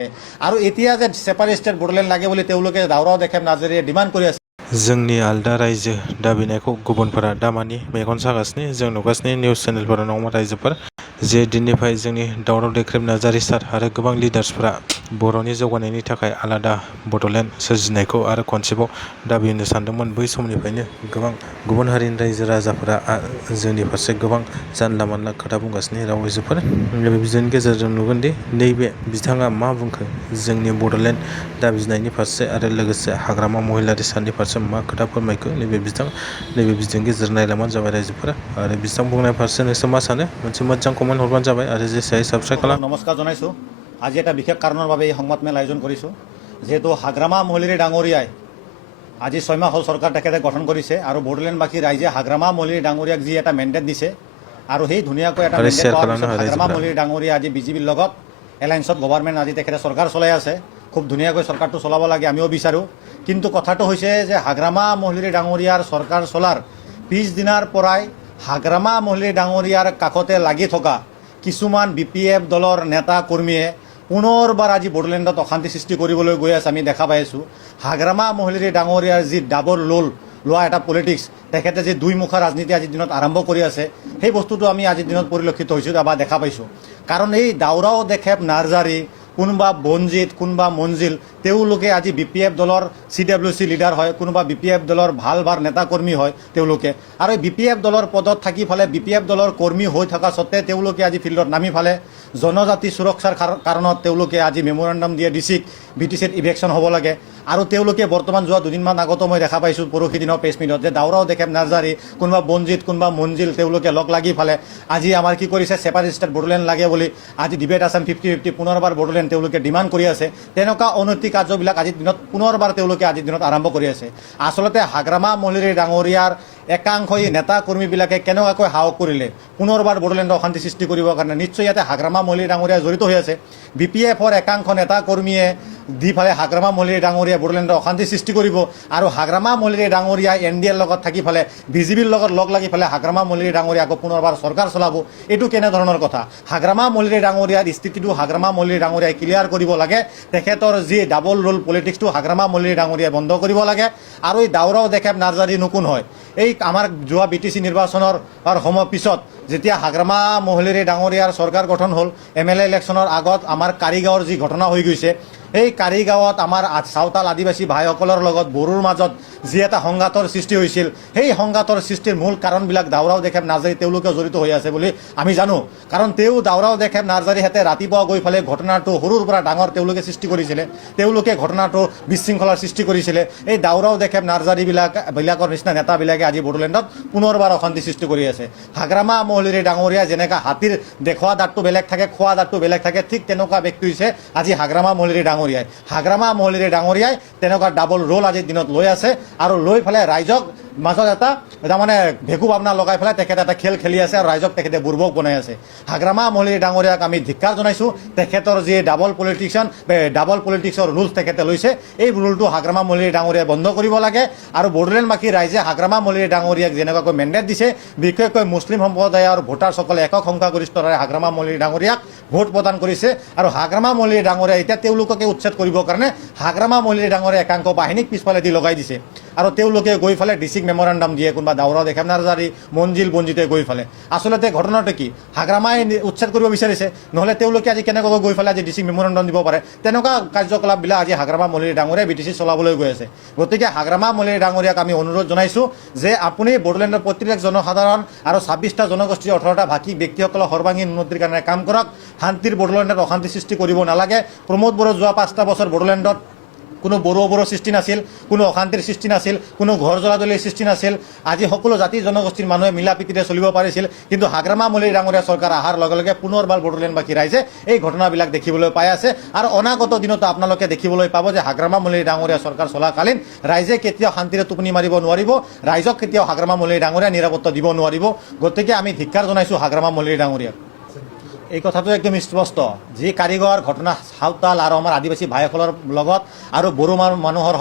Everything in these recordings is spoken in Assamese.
আৰু এতিয়া যে সেপাৰেট স্টেট বড়োলেণ্ড লাগে বুলি তেওঁলোকে দাওৰাও দেখেব নাৰ্জাৰীয়ে ডিমাণ্ড কৰি আছে। जोंनि आलदा रायजो दाबिनायखौ गुबुनफोरा दामानि मेगन सागासिनो जों नुगासिनो निउस चेनेलफोराव नङा रायजोफोर जे दिननिफ्राय जोंनि दावराव देख्रेब नार्जारी सार आरो गोबां लिडार्सफोरा बर'नि जौगानायनि थाखाय आलादा बड'लेण्ड सोरजिनायखौ आरो खनसेबाव दाबि होनो सानदोंमोन बै समनिफ्रायनो गोबां गुबुन हारिनि रायजो राजाफोरा जोंनि फारसे गोबां जानला मानला खोथा बुंगासिनो रायजोफोर नैबे बिजोंनि गेजेरजों नुगोनदि नैबे बिथाङा मा बुंखो जोंनि बड'लेण्ड दाबिनायनि फारसे आरो लोगोसे हाग्रामा महिलारि साननि फारसे मा खोथा फोरमायखो नैबे बिजोंनि गेजेरजों नायलांबानो जाबाय रायजोफोरा आरो बिथां बुंनाय फारसे नोंसोर मा सानो मोनसे मोजां कमेन्ट हरबानो जाबाय आरो जेसे साबस्क्राइब खालाम। নমস্কাৰ জনাইছোঁ। আজি এটা বিশেষ কাৰণৰ বাবে এই সংবাদমেল আয়োজন কৰিছোঁ। যেহেতু হাগ্ৰামা মহিলাৰী ডাঙৰীয়াই আজি 6 মাহ হ'ল চৰকাৰ তেখেতে গঠন কৰিছে আৰু বড়োলেণ্ডবাসী ৰাইজে হাগ্ৰামা মহিলাৰী ডাঙৰীয়াক যি এটা মেণ্ডেট দিছে আৰু সেই ধুনীয়াকৈ এটা মেণ্ডেট পোৱাৰ পিছত হাগ্ৰামা মহিলাৰী ডাঙৰীয়া আজি বিজেপিৰ লগত এলায়েন্সত গভৰ্ণমেণ্ট আজি তেখেতে চৰকাৰ চলাই আছে। খুব ধুনীয়াকৈ চৰকাৰটো চলাব লাগে আমিও বিচাৰোঁ। কিন্তু কথাটো হৈছে যে হাগ্ৰামা মহিলাৰী ডাঙৰীয়াৰ চৰকাৰ চলাৰ পিছদিনাৰ পৰাই হাগ্ৰামা মহিলাৰী ডাঙৰীয়াৰ কাষতে লাগি থকা কিছুমান BPF দলৰ নেতা কৰ্মীয়ে পুনৰবাৰ আজি বড়োলেণ্ডত অশান্তি সৃষ্টি কৰিবলৈ গৈ আছে আমি দেখা পাইছোঁ। হাগ্ৰামা মহিলাৰী ডাঙৰীয়াৰ যি ডাবল ৰোল লোৱা এটা পলিটিক্স তেখেতে যে দুইমুখা ৰাজনীতি আজিৰ দিনত আৰম্ভ কৰি আছে সেই বস্তুটো আমি আজিৰ দিনত পৰিলক্ষিত হৈছোঁ বা দেখা পাইছোঁ। কাৰণ এই দাওৰাও দেখাব নাৰ্জাৰী কোনোবা বনজিত কোনোবা মঞ্জিল তেওঁলোকে আজি BPF দলৰ CWC লিডাৰ হয় কোনোবা BPF দলৰ ভাল নেতা কৰ্মী হয় তেওঁলোকে আৰু BPF দলৰ পদত থাকি ফালে BPF দলৰ কৰ্মী হৈ থকা সত্ত্বে তেওঁলোকে আজি ফিল্ডত নামি ফালে জনজাতি সুৰক্ষাৰ কাৰণত তেওঁলোকে আজি মেমৰেণ্ডাম দিয়ে ডিচিক BTCত ইভেকশ্যন হ'ব লাগে আৰু তেওঁলোকে বৰ্তমান যোৱা দুদিনমান আগতো মই দেখা পাইছোঁ পৰহি দিনৰ প্ৰেছ মিটত যে দাওৰাও দেখাব নাৰ্জাৰী কোনোবা বনজিত কোনোবা মঞ্জিল তেওঁলোকে লগ লাগি ফালে আজি আমাৰ কি কৰিছে সেপাৰেট ষ্টেট বড়োলেণ্ড লাগে বুলি আজি ডিবেট আছাম 50-50 পুনৰবাৰ বড়োলেণ্ড তেওঁলোকে ডিমাণ্ড কৰি আছে। তেনেকুৱা অনৈতিক কাৰ্যবিলাক আজিৰ দিনত পুনৰবাৰ তেওঁলোকে আজিৰ দিনত আৰম্ভ কৰি আছে। আচলতে হাগ্ৰামা মহিলাৰী ডাঙৰীয়াৰ একাংশই নেতা কৰ্মীবিলাকে কেনেকুৱাকৈ সাহস কৰিলে পুনৰবাৰ বড়োলেণ্ডৰ অশান্তি সৃষ্টি কৰিবৰ কাৰণে নিশ্চয় ইয়াতে হাগ্ৰামা মহিলাৰী ডাঙৰীয়া জড়িত হৈ আছে। BPFৰ একাংশ নেতা কৰ্মীয়ে দি ফালে হাগ্ৰামা মহিলাৰী ডাঙৰীয়া বড়োলেণ্ডৰ অশান্তি সৃষ্টি কৰিব আৰু হাগ্ৰামা মহিলাৰী ডাঙৰীয়া NDAৰ লগত থাকি ফালে BJPৰ লগত লগ লাগি ফালে হাগ্ৰামা মহিলাৰী ডাঙৰীয়া আকৌ পুনৰবাৰ চৰকাৰ চলাব এইটো কেনেধৰণৰ কথা। হাগ্ৰামা মহিলাৰী ডাঙৰীয়াৰ স্থিতিটো হাগ্ৰামা মহিলাৰী ডাঙৰীয়াই ক্লিয়াৰ কৰিব লাগে। তেখেতৰ যি ডাবল ৰোল পলিটিক্সটো হাগ্ৰামা মহিলাৰী ডাঙৰীয়াই বন্ধ কৰিব লাগে আৰু এই দাওৰাও দেখাব নাৰ্জাৰী নতুন হয়। এই আমাৰ যোৱা BTC নিৰ্বাচনৰ সময় পিছত যেতিয়া হাগ্ৰামা মহিলাৰী ডাঙৰীয়াৰ চৰকাৰ গঠন হ'ল MLA ইলেকশ্যনৰ আগত আমাৰ কাৰিগাঁৱৰ যি ঘটনা হৈ গৈছে এই কাৰিগাঁৱত আমাৰ চাওতাল আদিবাসী ভাইসকলৰ লগত বড়োৰ মাজত যি এটা সংঘাতৰ সৃষ্টি হৈছিল সেই সংঘাতৰ সৃষ্টিৰ মূল কাৰণবিলাক দাওৰাও দেখাব নাৰ্জাৰী তেওঁলোকে জড়িত হৈ আছে বুলি আমি জানো। কাৰণ দাওৰাও দেখাব নাৰ্জাৰীহঁতে ৰাতিপুৱা গৈ ফালে ঘটনাটো সৰুৰ পৰা ডাঙৰ তেওঁলোকে সৃষ্টি কৰিছিলে তেওঁলোকে ঘটনাটো বিশৃংখলাৰ সৃষ্টি কৰিছিলে। এই দাওৰাও দেখাব নাৰ্জাৰীবিলাকৰ নিচিনা নেতাবিলাকে আজি বড়োলেণ্ডত পুনৰবাৰ অশান্তি সৃষ্টি কৰি আছে। হাগ্ৰামা মহিলাৰী ডাঙৰীয়া যেনেকৈ হাতীৰ দেখুওৱা দাঁতটো বেলেগ থাকে খোৱা দাঁতটো বেলেগ থাকে ঠিক তেনেকুৱা ব্যক্তি হৈছে আজি হাগ্ৰামা মহিলাৰী হাগ্ৰামা মহিলাৰী ডাঙৰীয়াই তেনেকুৱা ডাবল ৰোল আজিৰ দিনত লৈ আছে আৰু লৈ ফালে ৰাইজক মাজত এটা তাৰমানে ভেকু ভাৱনা লগাই পেলাই তেখেতে এটা খেল খেলি আছে আৰু ৰাইজক তেখেতে বুৰ্বক বনাই আছে। হাগ্ৰামা মহিলাৰী ডাঙৰীয়াক আমি ধিক্কাৰ জনাইছোঁ। তেখেতৰ যি ডাবল পলিটিক্সৰ ৰুলছ তেখেতে লৈছে এই ৰুলটো হাগ্ৰামা মহিলাৰী ডাঙৰীয়াই বন্ধ কৰিব লাগে আৰু বড়োলেণ্ডবাসী ৰাইজে হাগ্ৰামা মহিলাৰী ডাঙৰীয়াক যেনেকুৱাকৈ মেণ্ডেট দিছে বিশেষকৈ মুছলিম সম্প্ৰদায়ৰ ভোটাৰসকলে একক সংখ্যাগৰিষ্ঠতাৰে হাগ্ৰামা মহিলাৰী ডাঙৰীয়াক ভোট প্ৰদান কৰিছে আৰু হাগ্ৰামা মহিলাৰী ডাঙৰীয়া এতিয়া তেওঁলোককে উচ্ছেদ কৰিবৰ কাৰণে হাগ্ৰামা মহিলাৰী ডাঙৰীয়া একাংশ বাহিনীক পিছফালে দি লগাই দিছে আৰু তেওঁলোকে গৈ ফালে ডিচিক মেমৰেণ্ডাম দিয়ে কোনোবা দাওৰাও দেখাব নাৰ্জাৰী মঞ্জিল বঞ্জিতে গৈ ফালে। আচলতে ঘটনাটো কি হাগ্ৰামাই উচ্ছেদ কৰিব বিচাৰিছে নহ'লে তেওঁলোকে আজি কেনেকৈ গৈ ফালে আজি ডিচিক মেমৰেণ্ডাম দিব পাৰে তেনেকুৱা কাৰ্যকলাপবিলাক আজি হাগ্ৰামা মহিলাৰী ডাঙৰীয়াই BTC চলাবলৈ গৈ আছে। গতিকে হাগ্ৰামা মহিলাৰী ডাঙৰীয়াক আমি অনুৰোধ জনাইছোঁ যে আপুনি বড়োলেণ্ডৰ প্ৰত্যেক জনসাধাৰণ আৰু 26টা জনগোষ্ঠীৰ 18টা ভাষিক ব্যক্তিসকলৰ সৰ্বাংগীন উন্নতিৰ কাৰণে কাম কৰক। শান্তিৰ বড়োলেণ্ডত অশান্তি সৃষ্টি কৰিব নালাগে। প্ৰমোদ বড়ো যোৱা 5টা বছৰ বড়োলেণ্ডত কোনো বড়োৰ সৃষ্টি নাছিল কোনো অশান্তিৰ সৃষ্টি নাছিল কোনো ঘৰ জ্বলাদলিৰ সৃষ্টি নাছিল। আজি সকলো জাতি জনগোষ্ঠীৰ মানুহে মিলা প্ৰীতিৰে চলিব পাৰিছিল। কিন্তু হাগ্ৰামা মহিলাৰী ডাঙৰীয়া চৰকাৰ অহাৰ লগে লগে পুনৰবাৰ বড়োলেণ্ডবাসী ৰাইজে এই ঘটনাবিলাক দেখিবলৈ পাই আছে আৰু অনাগত দিনত আপোনালোকে দেখিবলৈ পাব যে হাগ্ৰামা মহিলাৰী ডাঙৰীয়া চৰকাৰ চলাকালীন ৰাইজে কেতিয়াও শান্তিৰে টোপনি মাৰিব নোৱাৰিব। ৰাইজক কেতিয়াও হাগ্ৰামা মহিলাৰী ডাঙৰীয়া নিৰাপত্তা দিব নোৱাৰিব। গতিকে আমি ধিক্কাৰ জনাইছোঁ হাগ্ৰামা মহিলাৰী ডাঙৰীয়াক। এই কথাটো একদম স্পষ্ট যি কাৰিকৰ ঘটনা সাঁওতাল আৰু আমাৰ আদিবাসী ভাইসকলৰ লগত আৰু বড়ো মানুহৰ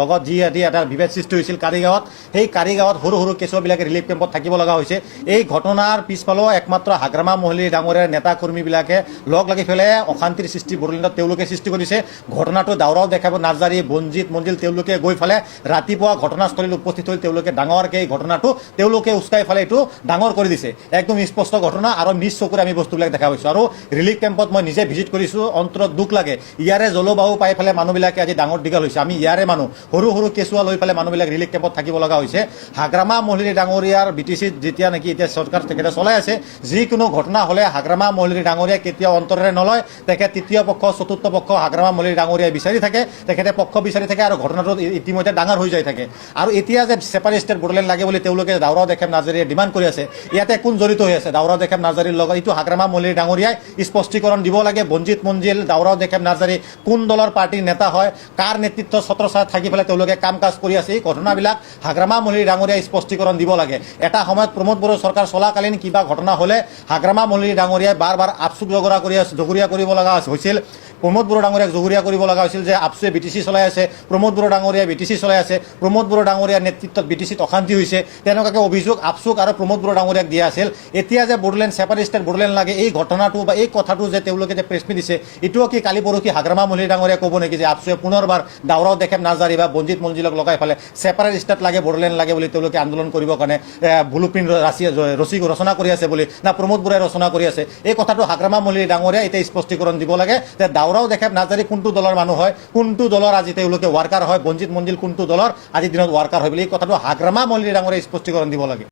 লগত যি এটা বিভেদ সৃষ্টি হৈছিল কাৰিগাঁৱত, সেই কাৰিগাঁৱত সৰু সৰু কেঁচুৱাবিলাকে ৰিলিফ কেম্পত থাকিব লগা হৈছে। এই ঘটনাৰ পিছফালেও একমাত্ৰ হাগ্ৰামা মহলী ডাঙৰীয়াৰ নেতা কৰ্মীবিলাকে লগ লাগি পেলাই অশান্তিৰ সৃষ্টি বড়োলেণ্ডত তেওঁলোকে সৃষ্টি কৰিছে। ঘটনাটো দাওৰাও দেখাব নাৰ্জাৰী বঞ্জিত মঞ্জিল তেওঁলোকে গৈ পেলাই ৰাতিপুৱা ঘটনাস্থলীত উপস্থিত হৈ তেওঁলোকে ডাঙৰকৈ এই ঘটনাটো তেওঁলোকে উস্কাই পেলাই এইটো ডাঙৰ কৰি দিছে। একদম স্পষ্ট ঘটনা আৰু নিজ চকুৰে আমি বস্তুবিলাক দেখা পাইছোঁ। আৰু ৰিলিফ কেম্পত মই নিজে ভিজিট কৰিছোঁ, অন্তৰত দুখ লাগে। ইয়াৰে জলবায়ু পাই পেলাই মানুহবিলাকে আজি ডাঙৰ দীঘল হৈছে। আমি ইয়াৰে মানুহ সৰু সৰু কেঁচুৱা লৈ পেলাই মানুহবিলাক ৰিলিফ কেম্পত থাকিব লগা হৈছে। হাগ্ৰামা মহলী ডাঙৰীয়াৰ BTCত যেতিয়া নেকি এতিয়া চৰকাৰ তেখেতে চলাই আছে, যিকোনো ঘটনা হ'লে হাগ্ৰামা মহলী ডাঙৰীয়াই কেতিয়াও অন্তৰেৰে নলয়। তেখেত তৃতীয় পক্ষ চতুৰ্থ পক্ষ হাগ্ৰামা মহলী ডাঙৰীয়াই বিচাৰি থাকে, তেখেতে পক্ষ বিচাৰি থাকে আৰু ঘটনাটো ইতিমধ্যে ডাঙৰ হৈ যাই থাকে। আৰু এতিয়া যে ছেপাৰেট ষ্টেট বড়োলেণ্ড লাগে বুলি তেওঁলোকে দাউৰাও দেখাম নাৰ্জাৰীয়ে ডিমাণ্ড কৰি আছে, ইয়াতে কোন জড়িত হৈ আছে? দাউৰাও দেখাম নাৰ্জাৰীৰ লগত এইটো হাগ্ৰামা মহলী ডাঙৰীয়াই স্পষ্টীকৰণ দিব লাগে। বঞ্জিত মঞ্জিল দাউৰাও দেখাম নাৰ্জাৰী কোন দলৰ পাৰ্টীৰ নেতা হয়, কাৰ নেতৃত্ব ছত্ৰছায়াত থাকি পেলাই তেওঁলোকে কাম কাজ কৰি আছে, এই ঘটনাবিলাক হাগ্ৰামা মহলী ডাঙৰীয়াই স্পষ্টীকৰণ দিব লাগে। এটা সময়ত প্ৰমোদ বড়ো চৰকাৰ চলাকালীন কিবা ঘটনা হ'লে হাগ্ৰামা মহলী ডাঙৰীয়াই বাৰ বাৰ আপচুক জগৰীয়া কৰিব লগা হৈছিল। প্ৰমোদ বড়ো ডাঙৰীয়াক জগৰীয়া কৰিব লগা হৈছিল যে আপচুৱে BTC চলাই আছে, প্ৰমোদ বড়ো ডাঙৰীয়াই BTC চলাই আছে, প্ৰমোদ বড়ো ডাঙৰীয়াৰ নেতৃত্বত BTCত অশান্তি হৈছে, তেনেকুৱাকৈ অভিযোগ আপচুক আৰু প্ৰমোদ বড়ো ডাঙৰীয়াক দিয়া আছিল। এতিয়া যে বড়োলেণ্ড ছেপাৰেট ষ্টেট বড়োলেণ্ড লাগে, এই ঘটনাটো বা এই কথাটো যে তেওঁলোকে যে প্ৰেছ মিট দিছে, এইটোও কি কালি পৰহি হাগ্ৰামা মহলী ডাঙৰীয়াই ক'ব নেকি যে আপচুৱে পুনৰবাৰ দাউৰাও দেখাম নাৰ্জাৰী বা বঞ্জিত মঞ্জিলক লগাই পেলাই ছেপাৰেট ষ্টেট লাগে বড়োলেণ্ড লাগে বুলি তেওঁলোকে আন্দোলন কৰিবৰ কাৰণে ব্লু প্ৰিণ্ট ৰচনা কৰি আছে বুলি না প্ৰমোদ বড়োৱে ৰচনা কৰি আছে? এই কথাটো হাগ্ৰামা মহলী ডাঙৰীয়াই এতিয়া স্পষ্টীকৰণ দিব লাগে যে দাউৰাও দেখাম নাৰ্জাৰী কোনটো দলৰ মানুহ হয়, কোনটো দলৰ আজি তেওঁলোকে ৱাৰ্কাৰ হয়, বঞ্জিত মঞ্জিল কোনটো দলৰ আজিৰ দিনত ৱাৰ্কাৰ হয় বুলি এই কথাটো হাগ্ৰামা মহলী ডাঙৰীয়াই স্পষ্টীকৰণ দিব লাগে।